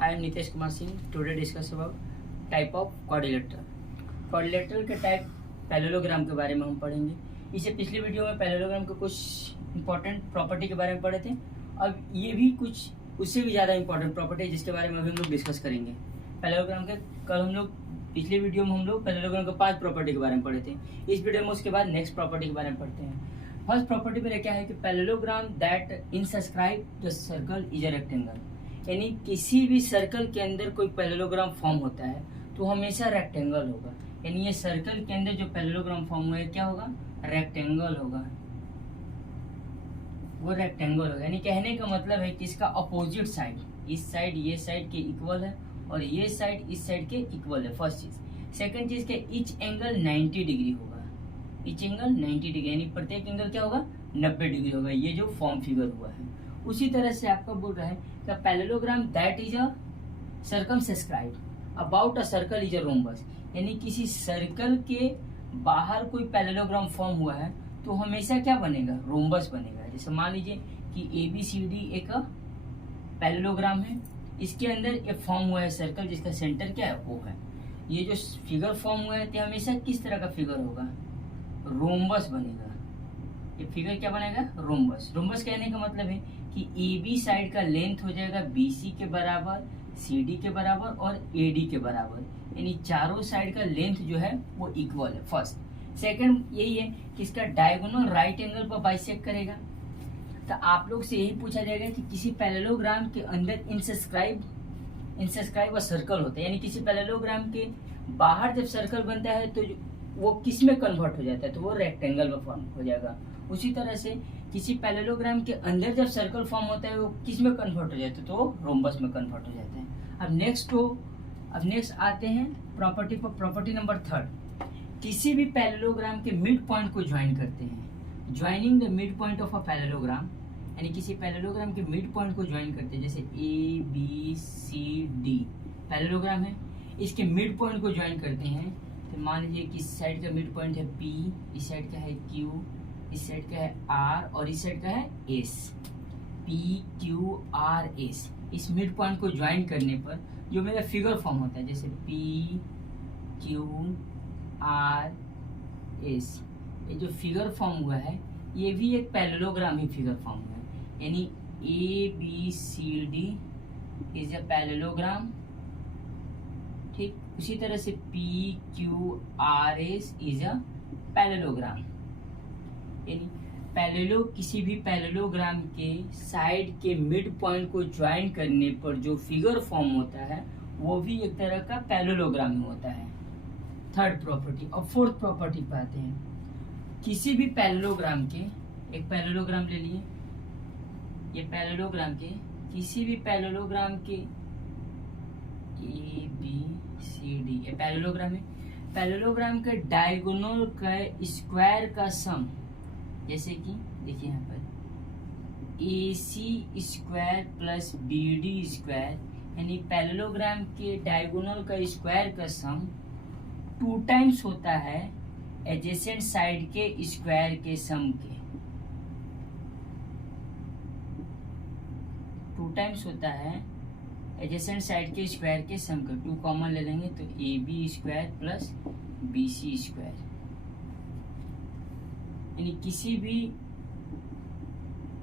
Hi, I'm Nitesh Kumar Singh. Today discuss about type of quadrilateral. Quadrilateral के type parallelogram के बारे में हम पढ़ेंगे। इससे पिछली वीडियो में पैरेललोग्राम के कुछ इंपॉर्टेंट प्रॉपर्टी के बारे में पढ़े थे। अब ये भी कुछ उससे भी ज़्यादा इंपॉर्टेंट प्रॉपर्टी है जिसके बारे में अभी हम लोग डिस्कस करेंगे। पैरेललोग्राम के कल हम लोग पिछले वीडियो में हम लोग पैरेललोग्राम के 5 प्रॉपर्टी के बारे में पढ़े थे। इस वीडियो में उसके बाद नेक्स्ट प्रॉपर्टी के बारे में पढ़ते हैं। फर्स्ट प्रॉपर्टी में क्या है कि parallelogram that inscribe the circle is a rectangle, यानी किसी भी सर्कल के अंदर कोई पैरेललोग्राम फॉर्म होता है तो हमेशा रेक्टेंगल होगा। यानी ये सर्कल के अंदर जो पैरेललोग्राम फॉर्म हुआ है क्या होगा? रेक्टेंगल होगा, वो रेक्टेंगल होगा। यानी कहने का मतलब है कि इसका अपोजिट साइड, इस साइड ये साइड के इक्वल है और ये साइड इस साइड के इक्वल है। फर्स्ट चीज। सेकंड चीज के ईच एंगल 90 डिग्री होगा। ईच एंगल 90 डिग्री, यानी प्रत्येक एंगल क्या होगा? 90 डिग्री होगा। ये जो फॉर्म फिगर हुआ है उसी तरह से आपका बोल रहा है कि parallelogram that is a circumscribe about a circle is a rhombus, यानी किसी सर्कल के बाहर कोई पैरेललोग्राम फॉर्म हुआ है तो हमेशा क्या बनेगा? रोम्बस बनेगा। जैसे मान लीजिए कि ABCD एक पैरेललोग्राम है, इसके अंदर एक फॉर्म हुआ है सर्कल जिसका सेंटर क्या है? O है। ये जो फिगर फॉर्म हुआ है तो हमेशा किस तरह का फिगर होगा? रोम्बस बनेगा। ये फिगर क्या बनेगा? रोम्बस। रोम्बस कहने का मतलब है कि AB साइड का लेंथ हो जाएगा BC के बराबर, CD के बराबर और AD के बराबर, यानी चारों साइड का लेंथ जो है वो इक्वल है। फर्स्ट। सेकंड यही है कि इसका डायगोनल राइट एंगल पर बाइसेक्ट करेगा। तो आप लोग से यही पूछा जाएगा कि किसी पैरेललोग्राम के अंदर इनसब्सक्राइब व सर्कल होता है, यानी किसी पैरेललोग्राम के बाहर जब सर्कल बनता है तो वो किस में कन्वर्ट हो जाता है? तो वो रेक्टेंगल में फॉर्म हो जाएगा। उसी तरह से किसी पैरेललोग्राम के अंदर जब सर्कल फॉर्म होता है वो किस में कन्वर्ट हो जाता है? तो रोम्बस में कन्वर्ट हो जाता है। अब नेक्स्ट आते हैं प्रॉपर्टी पर। प्रॉपर्टी नंबर 3, किसी भी पैरेललोग्राम के मिड पॉइंट को ज्वाइन करते हैं। Joining the mid point of a parallelogram, यानी किसी पैरेललोग्राम के मिड पॉइंट को ज्वाइन करते हैं। जैसे ABCD पैरेललोग्राम है, इसके मिड पॉइंट को ज्वाइन करते हैं। तो मान लीजिए कि इस साइड का मिड पॉइंट है P, इस साइड का है Q, इस साइड का है R और इस साइड का है S। PQRS, इस मिड पॉइंट को ज्वाइन करने पर जो मेरा फिगर फॉर्म होता है, जैसे PQRS, ये जो फिगर फॉर्म हुआ है ये भी एक पैरेललोग्राम ही फिगर फॉर्म हुआ है। यानी ABCD इज अ पैरेललोग्राम। ठीक उसी तरह से PQRS इज अ पैरेललोग्राम। यानी किसी भी पैरेललोग्राम के साइड के मिड पॉइंट को ज्वाइन करने पर जो फिगर फॉर्म होता है वो भी एक तरह का पैरेललोग्राम ही होता है। Third property. और फोर्थ प्रॉपर्टी पे आते हैं। किसी भी पैरेललोग्राम के, एक पैरेललोग्राम ले लिए, ये पैरेललोग्राम के किसी भी पैरेललोग्राम के ABCD ये पैरेललोग्राम है। पैरेललोग्राम के डायगोनल का स्क्वायर का सम, जैसे कि देखिए यहाँ पर AC square plus BD square, यानी पैरेललोग्राम के डायगोनल का स्क्वायर का सम 2 टाइम्स होता है एडजेसेंट साइड के स्क्वायर के सम के। 2 टाइम्स होता है एडजेसेंट साइड के स्क्वायर के सम का। 2 कॉमन ले लेंगे तो AB square plus BC square, यानी किसी भी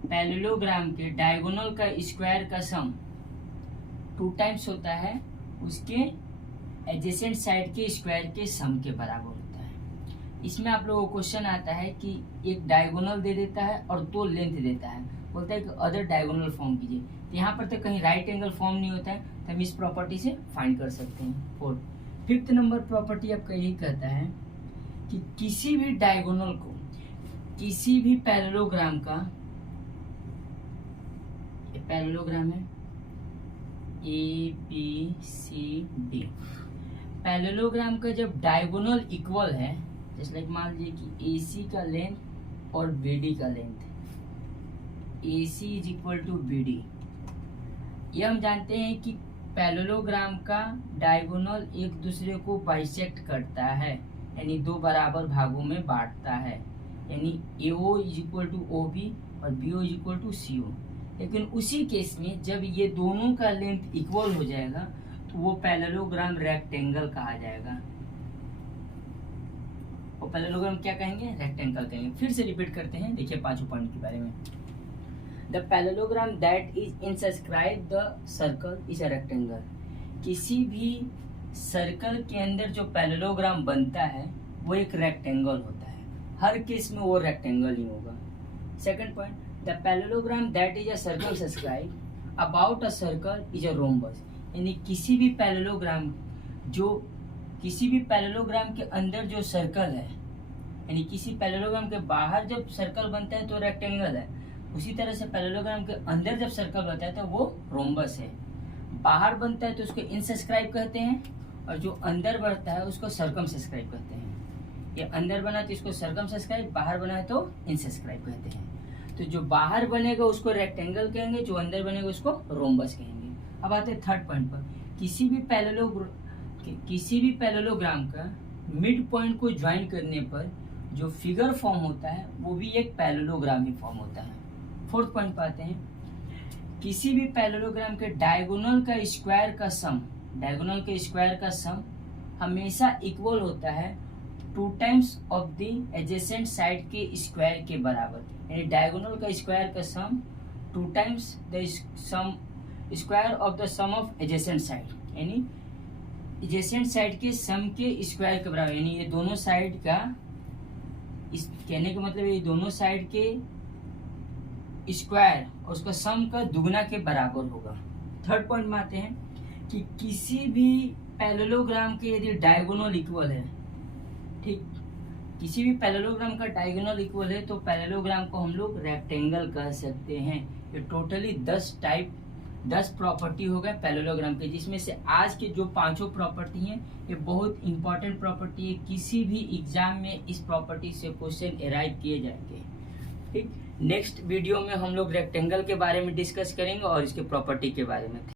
पैरेललोग्राम के डायगोनल का स्क्वायर का सम 2 टाइम्स होता है उसके एडजेसेंट साइड के स्क्वायर के सम के बराबर होता है। इसमें आप लोगों को क्वेश्चन आता है कि एक डायगोनल दे देता है और 2 लेंथ देता है, बोलता है कि अदर डायगोनल फॉर्म कीजिए। तो यहाँ पर तो कहीं राइट एंगल फॉर्म नहीं होता है तो हम इस प्रॉपर्टी से फाइंड कर सकते हैं। फोर्थ। फिफ्थ नंबर प्रॉपर्टी आपका यही कहता है कि किसी भी डायगोनल को, किसी भी पैरेललोग्राम का, ये पैरेललोग्राम है ABCD, पैरेललोग्राम का जब डायगोनल इक्वल है, जैसे लाइक मान लीजिए कि AC का लेंथ और BD का length, AC is equal to BD, ये हम जानते हैं कि पैरेललोग्राम का डायगोनल एक दूसरे को बाइसेक्ट करता है, यानी 2 बराबर भागों में बांटता है। यानी AO is equal to OB और BO is equal to CO। लेकिन उसी केस में जब ये दोनों का लेंथ इक्वल हो जाएगा तो वो पैरेललोग्राम रेक्टेंगल कहा जाएगा। और पैरेललोग्राम क्या कहेंगे? रेक्टेंगल कहेंगे। फिर से रिपीट करते हैं, देखिए पांचों पॉइंट के बारे में। The parallelogram that is inscribe the circle is a rectangle. किसी भी सर्कल के अंदर जो पैरेललोग्राम बनता है वो एक रेक्टेंगल होता है। हर केस में वो रेक्टेंगल ही होगा। Second point, the parallelogram that is a circle subscribe about a circle is a rhombus. यानी किसी भी पैरेललोग्राम के अंदर जो सर्कल है, यानी किसी पैरेललोग्राम के बाहर जब सर्कल बनता है तो रेक्टेंगल है, उसी तरह से पैरेललोग्राम के अंदर जब सर्कल बनता है तो वो रोम्बस है। बाहर बनता है तो उसको इनसस्क्राइब कहते हैं, और जो अंदर बढ़ता है उसको सर्कमसस्क्राइब कहते हैं। ये अंदर बना तो इसको सर्कमसस्क्राइब, बाहर बना है तो इनसस्क्राइब कहते हैं। तो जो बाहर बनेगा उसको रेक्टेंगल कहेंगे, जो अंदर बनेगा उसको रोम्बस कहेंगे। अब आते हैं थर्ड पॉइंट पर। किसी भी पैरेललोग्राम का मिड पॉइंट को ज्वाइन करने पर जो फिगर फॉर्म होता है वो भी एक पैरेललोग्राम ही फॉर्म होता है। फोर्थ पॉइंट पर आते हैं। किसी भी पैरेललोग्राम के डायगोनल का स्क्वायर का सम हमेशा इक्वल होता है 2 times of the adjacent side के स्क्वायर के बराबर। यानी डायगोनल का स्क्वायर का sum 2 times the square of the sum of adjacent side, यानी एडजेसेंट साइड के सम के स्क्वायर के बराबर। यानी ये दोनों साइड का, इस कहने का मतलब ये दोनों साइड के स्क्वायर और उसका सम का दुगना के बराबर होगा। थर्ड पॉइंट में आते हैं कि किसी भी पैरेललोग्राम के यदि डायगोनल इक्वल है, ठीक, किसी भी पैरेललोग्राम का डायगोनल इक्वल है तो पैरेललोग्राम को हम लोग रेक्टेंगल कह सकते हैं। ये टोटली 10 प्रॉपर्टी हो गए पैरेललोग्राम के, जिसमें से आज के जो पांचों प्रॉपर्टी हैं ये बहुत इंपॉर्टेंट प्रॉपर्टी है। किसी भी एग्जाम में इस प्रॉपर्टी से क्वेश्चन अराइव किए जाएंगे। ठीक, नेक्स्ट वीडियो में हम लोग रेक्टेंगल के बारे में डिस्कस करेंगे और इसके प्रॉपर्टी के बारे में।